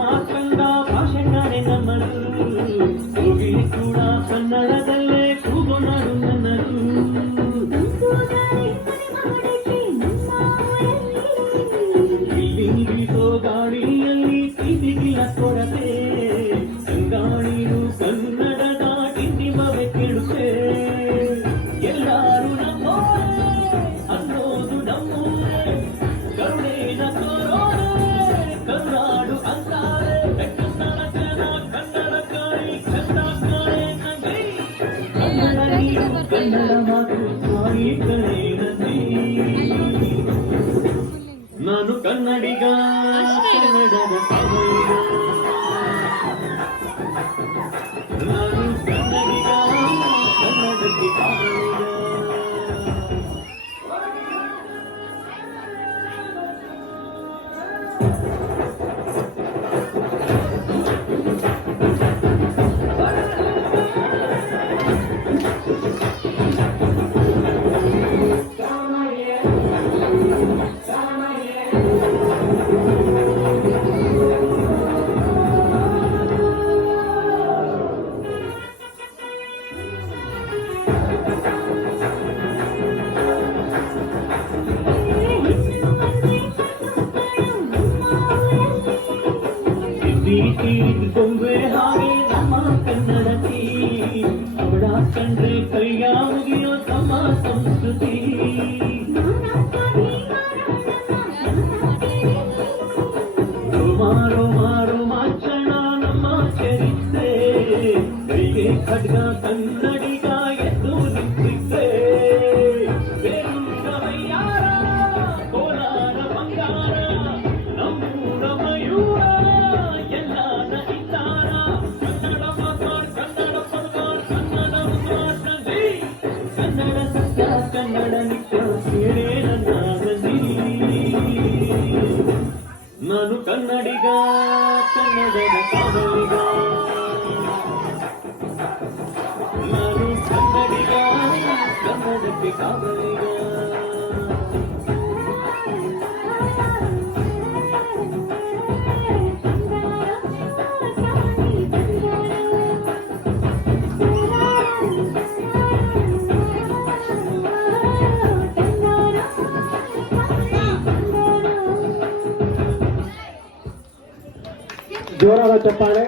ಮಾತಂದ ಭಾಷೆಗಾರೆ ನಮ್ಮನು ಕೋಗಿಲೆ ಕೂಡ ಕನ್ನಡದಲ್ಲೇ ಕೂಗೋಣರು ನನ್ನನು ಇಲ್ಲಿಂದಿಸೋ ಗಾಳಿಯಲ್ಲಿ ಪ್ರೀತಿಗಿಲ್ಲ ಕೊರತೆ ಸಂಗಾಳಿಯು ಕನ್ನಡದ ಕಿಂದಿಮವೆ ಕೆಡುತ್ತೆ ಎಲ್ಲರೂ ನಮ್ಮೋರೆ ಅನ್ನೋದು ನಮ್ಮೂರೇ ಕರುಣೇನ ತೋರೋರೆ ಕರುನಾಡು ಅಂತಾರೆ ಕನ್ನಡ ಜನ ಕನ್ನಡ ಕಾಯಿ ಚಂದ ಕಾಳೆ ನಂದಿ ಕನ್ನಡ ನೀರು ಕನ್ನಡ ಮಾತು ಕಾಯಿ ಕಳೆ ನಂದಿ ನಾನು ಕನ್ನಡಿಗ ಕನ್ನಡದ ಕಾವಲಿಗ ನಾನು ಕನ್ನಡಿಗ ಕನ್ನಡಕ್ಕೆ ಕಾವಲಿಗ ಗೊಂಬೆ ಹಾಗೆ ನಮ್ಮ ಕನ್ನಡತಿ ಅವಳ ಕಂಡ್ರೆ ಕೈಯ ಮುಗಿಯೋ ತಮ್ಮ ಸಂಸ್ಕೃತಿ ಮಾರೋ ಮಾರೋ ಮಾಚಣ ನಮ್ಮ ಚರಿತ್ರೆ ಕೈಗೆ ಖಡ್ಗ ಕನ್ನಡಿಗ ಎದ್ದು ನಿಂತಿದ್ದೆ ಬೇರುಂಗವಯ್ಯಾರ ಕೋಲಾರ ಬಂಗಾರ ನಮ್ಮೂರ ಮಯೂರ ಎಲ್ಲಾನ ಇದ್ದಾರ ಕನ್ನಡ ಮಾತಾಡ್ ಕನ್ನಡ ಪಡ್ವಾಡ್ ಕನ್ನಡ ಉದ್ವಾಡ್ ನಂದಿ ಕನ್ನಡ ಸತ್ಯ ಕನ್ನಡ ನಿತ್ಯ ಕೇಳೇ ನನ್ನ ನಂದಿ ನಾನು ಕನ್ನಡಿಗ ಕನ್ನಡದ ಕಾವಲಿಗ ನಾನು ಕನ್ನಡಿಗ ಕನ್ನಡಕ್ಕೆ ಕಾವಲಿಗ ಜೋರಾದ ಚಪ್ಪಾಳೆ.